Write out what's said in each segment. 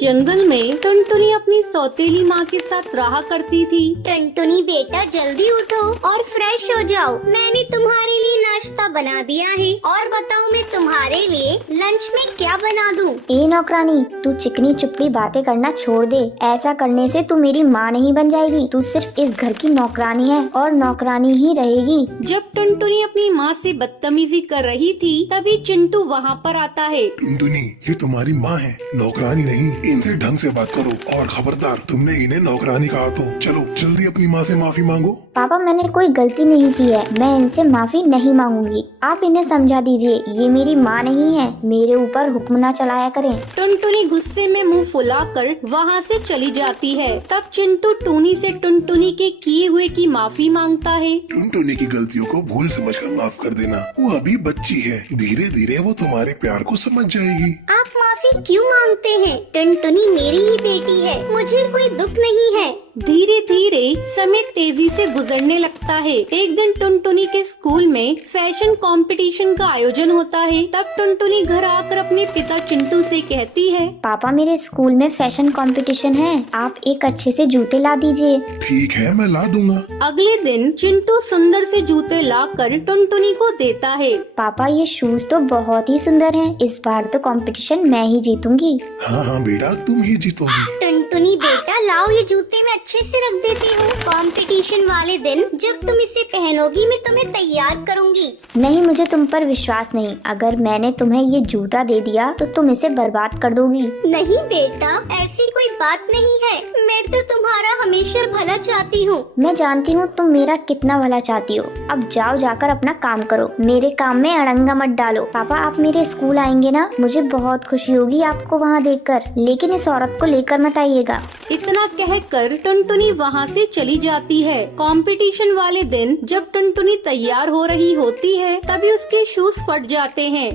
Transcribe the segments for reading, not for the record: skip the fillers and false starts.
जंगल में टुनटुनी अपनी सौतेली माँ के साथ रहा करती थी। टुनटुनी बेटा जल्दी उठो और फ्रेश हो जाओ। मैंने तुम्हारे लिए नाश्ता बना दिया है और बताओ मैं तुम्हारे लिए लंच में क्या बना दूं? ए नौकरानी, तू चिकनी चुपड़ी बातें करना छोड़ दे। ऐसा करने से तू मेरी माँ नहीं बन जाएगी। तू सिर्फ इस घर की नौकरानी है और नौकरानी ही रहेगी। जब टुनटुनी अपनी माँ से बदतमीजी कर रही थी तभी चिंटू वहाँ पर आता है। टुनटुनी, ये तुम्हारी माँ है, नौकरानी नहीं। इनसे ढंग से बात करो और खबरदार तुमने इन्हें नौकरानी कहा तो चलो जल्दी अपनी माँ से माफी मांगो। पापा, मैंने कोई गलती नहीं की है। मैं इनसे माफी नहीं मांगूंगी। आप इन्हें समझा दीजिए, ये मेरी माँ नहीं है। मेरे ऊपर हुक्म ना चलाया करें। टुनटुनी गुस्से में मुंह फुलाकर वहाँ से चली जाती है। तब चिंटू टूनी से टुनटुनी के किए हुए की माफी मांगता है। टुनटुनी की गलतियों को भूल समझकर माफ कर देना। वो अभी बच्ची है, धीरे धीरे वो तुम्हारे प्यार को समझ जाएगी। आप माफी क्यों मांगते हैं? टुनटुनी मेरी ही बेटी है, मुझे कोई दुख नहीं है। धीरे धीरे समय तेजी से गुजरने लगता है। एक दिन टुनटुनी के स्कूल में फैशन कंपटीशन का आयोजन होता है। तब टुनटुनी घर आकर अपने पिता चिंटू से कहती है, पापा, मेरे स्कूल में फैशन कंपटीशन है। आप एक अच्छे से जूते ला दीजिए। ठीक है, मैं ला दूंगा। अगले दिन चिंटू सुंदर से जूते लाकर टुनटुनी को देता है। पापा, ये शूज तो बहुत ही सुंदर हैं। इस बार तो कंपटीशन मैं ही जीतूंगी। हाँ हाँ बेटा, तुम ही जीतोगी। टुनटुनी बेटा लाओ, ये जूते मैं अच्छे से रख देती हूँ। कंपटीशन वाले दिन जब तुम इसे पहनोगी मैं तुम्हें तैयार करूँगी। नहीं, मुझे तुम पर विश्वास नहीं। अगर मैंने तुम्हें ये जूता दे दिया तो तुम इसे बर्बाद कर दोगी। नहीं बेटा, ऐसी कोई बात नहीं है। मैं तो तुम्हारा हमेशा भला चाहती हूँ। मैं जानती हूँ तुम मेरा कितना भला चाहती हो। अब जाओ, जाकर अपना काम करो। मेरे काम में अड़ंगा मत डालो। पापा, आप मेरे स्कूल आएंगे ना? मुझे बहुत खुशी होगी आपको वहाँ देखकर। लेकिन इस औरत को लेकर मत आइएगा। इतना कहकर टुनटुनी वहाँ से चली जाती है। कंपटीशन वाले दिन जब टुनटुनी तैयार हो रही होती है तभी उसके शूज फट जाते हैं।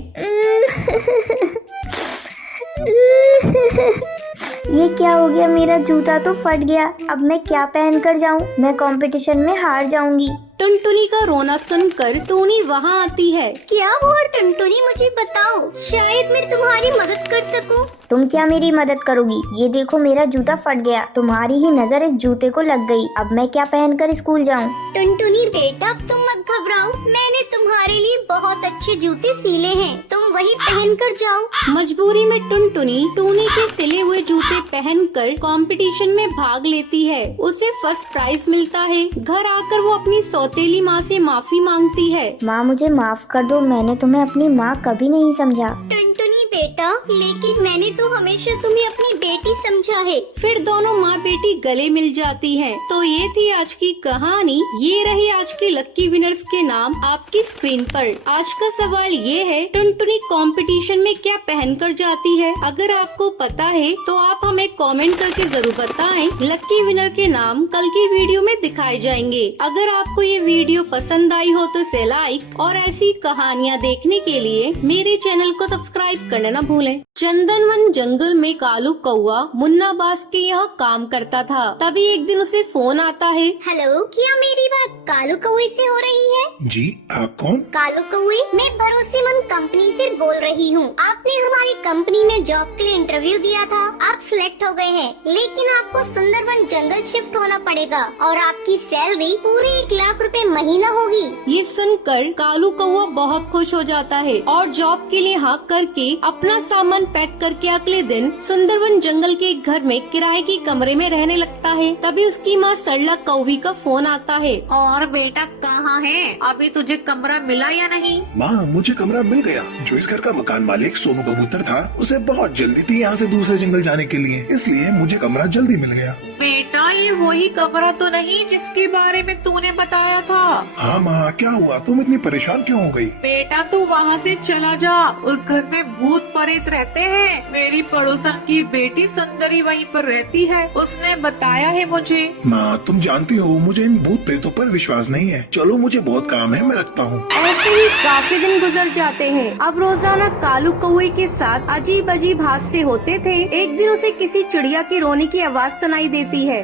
ये क्या हो गया? मेरा जूता तो फट गया। अब मैं क्या पहन कर जाऊँ? मैं कंपटीशन में हार जाऊंगी। टुनटुनी का रोना सुनकर टूनी वहाँ आती है। क्या हुआ टुनटुनी, मुझे बताओ, शायद मैं तुम्हारी मदद कर सकूं। तुम क्या मेरी मदद करोगी? ये देखो, मेरा जूता फट गया। तुम्हारी ही नजर इस जूते को लग गई। अब मैं क्या पहनकर स्कूल जाऊँ? टुनटुनी बेटा, अब तुम मत घबराओ। मैंने तुम्हारे लिए बहुत अच्छे जूते सिले हैं, तुम वही पहन कर जाओ। मजबूरी में टुनटुनी टूनी के सिले हुए जूते पहनकर कंपटीशन में भाग लेती है। उसे फर्स्ट प्राइज मिलता है। घर आकर वो अपनी सौतेली माँ से माफी मांगती है। माँ, मुझे माफ कर दो। मैंने तुम्हें अपनी माँ कभी नहीं समझा। टुनटुनी बेटा, लेकिन मैंने तो हमेशा तुम्हें अपनी बेटी समझा है। फिर दोनों माँ बेटी गले मिल जाती हैं। तो ये थी आज की कहानी। ये रही आज के लक्की विनर्स के नाम आपकी स्क्रीन पर। आज का सवाल ये है, टुनटुनी कंपटीशन में क्या पहनकर जाती है? अगर आपको पता है तो आप हमें कमेंट करके जरूर बताएं। लक्की विनर के नाम कल की वीडियो में दिखाए जाएंगे। अगर आपको ये वीडियो पसंद आई हो तो इसे लाइक और ऐसी कहानियाँ देखने के लिए मेरे चैनल को सब्सक्राइब करना न भूलें। चंदनवन जंगल में कालू कौआ मुन्ना बास के यहाँ काम करता था। तभी एक दिन उसे फोन आता है। हेलो, क्या मेरी बात कालू कौए से हो रही है? जी, आप कौन? कालू कौए, मैं भरोसेमंद कंपनी से बोल रही हूँ। आपने हमारी कंपनी में जॉब के लिए इंटरव्यू दिया था, आप सिलेक्ट हो गए हैं, लेकिन आपको सुंदरवन जंगल शिफ्ट होना पड़ेगा और आपकी सैलरी पूरे 1 लाख रुपए महीना होगी। ये सुनकर कालू कौआ बहुत खुश हो जाता है और जॉब के लिए हाँ करके अपना सामान पैक करके अगले दिन सुंदरवन जंगल के एक घर में किराए के कमरे में रहने लगता है। तभी उसकी माँ सरला कौवी का फोन आता है। और बेटा कहाँ है? अभी तुझे कमरा मिला या नहीं? माँ, मुझे कमरा मिल गया। जो इस घर का मकान मालिक सोनू कबूतर था, उसे बहुत जल्दी थी यहाँ से दूसरे जंगल जाने के लिए, इसलिए मुझे कमरा जल्दी मिल गया। बेटा, ये वही कमरा तो नहीं जिसके बारे में तूने बताया था? हाँ माँ, क्या हुआ? तुम इतनी परेशान क्यों हो गई? बेटा, तू वहाँ से चला जा। उस घर में भूत प्रेत रहते हैं। मेरी पड़ोसन की बेटी सुंदरी वहीं पर रहती है, उसने बताया है मुझे। माँ, तुम जानती हो मुझे इन भूत प्रेतों पर विश्वास नहीं है। चलो, मुझे बहुत काम है, मैं रखता हूँ। ऐसे ही काफी दिन गुजर जाते हैं। अब रोजाना कालू कौए के साथ अजीब अजीब हादसे होते थे। एक दिन उसे किसी चिड़िया के रोने की आवाज सुनाई देती है।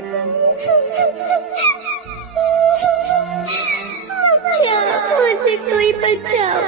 मुझे कोई बचाओ।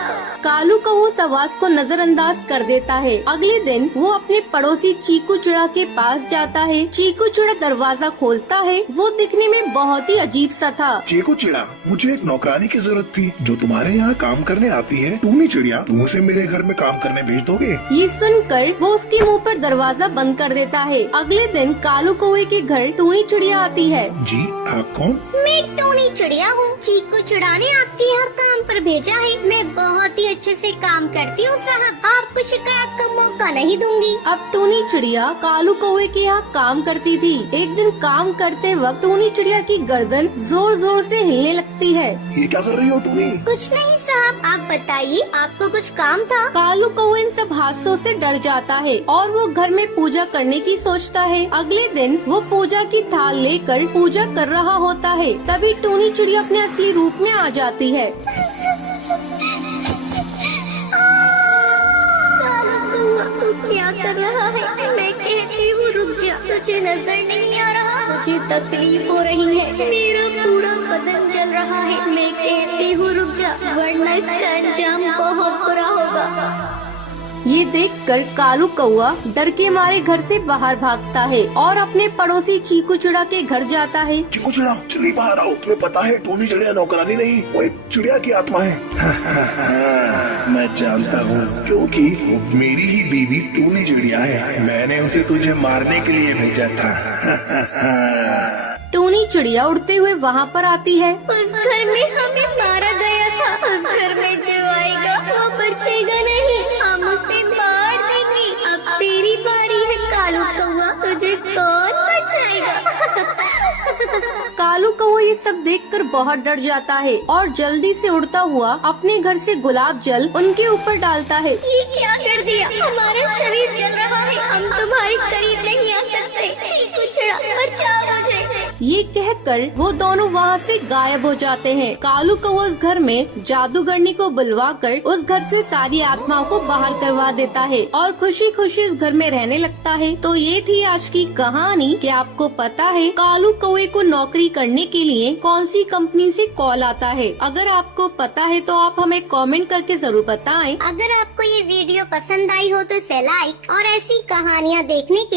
कालू कौवा उस आवाज को नजरअंदाज कर देता है। अगले दिन वो अपने पड़ोसी चीकू चिड़ा के पास जाता है। चीकू चिड़ा दरवाजा खोलता है। वो दिखने में बहुत ही अजीब सा था। चीकू चिड़ा, मुझे एक नौकरानी की जरूरत थी जो तुम्हारे यहाँ काम करने आती है। टूनी चिड़िया, तुम उसे मेरे घर में काम करने भेज दोगे? ये सुनकर वो उसके मुंह पर दरवाजा बंद कर देता है। अगले दिन कालू कौवे के घर टूनी चिड़िया आती है। जी, आप कौन? मैं टूनी चिड़िया हूँ। चीकू चिड़ा ने आपके यहाँ काम पर भेजा है। मैं बहुत ही अच्छे से काम करती हूँ साहब, आपको शिकायत का मौका नहीं दूंगी। अब टूनी चिड़िया कालू कौवे के यहाँ काम करती थी। एक दिन काम करते वक्त टूनी चिड़िया की गर्दन जोर जोर से हिलने लगती है। ये क्या कर रही हो टूनी? कुछ नहीं साहब, आप बताइए, आपको कुछ काम था? कालू कौवा इन सब हादसों से डर जाता है और वो घर में पूजा करने की सोचता है। अगले दिन वो पूजा की थाल लेकर पूजा कर रहा होता है। तभी टूनी चिड़िया अपने असली रूप में आ जाती है। तू क्या कर रहा है? मैं कहती हूँ रुक जा, तुझे नजर नहीं आ रहा? मुझे तकलीफ हो रही है, मेरा पूरा बदन जल रहा है। मैं कहती हूँ रुक जा, वरना इसका अंजाम बहुत बुरा होगा। ये देखकर कालू कौवा डर के मारे घर से बाहर भागता है और अपने पड़ोसी चीकू चिड़ा के घर जाता है। चीकू चिड़ा, जल्दी बाहर आओ। तुम्हें पता है टूनी चिड़िया नौकरानी नहीं, वो एक चिड़िया की आत्मा है। मैं जानता हूँ, क्योंकि वो मेरी ही बीवी टूनी चिड़िया है। मैंने उसे तुझे मारने के लिए भेजा था। टूनी चिड़िया उड़ते हुए वहाँ पर आती है। उस घर में हमें मारा गया था। उस घर में जो आएगा वो बचेगा नहीं, हम उसे मार देंगे। अब तेरी बारी है कालू कौवा, तुझे कौन बचाएगा? कालू कौवा ये सब देखकर बहुत डर जाता है और जल्दी से उड़ता हुआ अपने घर से गुलाब जल उनके ऊपर डालता है। ये क्या कर दिया? हमारा शरीर जल रहा है, हम तुम्हारे करीब नहीं आ सकते। चीकू चिड़ा, बचाओ मुझे। ये कहकर वो दोनों वहाँ से गायब हो जाते हैं। कालू कौवा उस घर में जादूगरनी को बुलवाकर उस घर से सारी आत्माओं को बाहर करवा देता है और खुशी खुशी इस घर में रहने लगता है। तो ये थी आज की कहानी। क्या आपको पता है कालू कौवे को नौकरी करने के लिए कौन सी कंपनी से कॉल आता है? अगर आपको पता है तो आप हमें कमेंट करके जरूर बताएं। अगर आपको ये वीडियो पसंद आई हो तो इसे लाइक और ऐसी कहानियाँ देखने के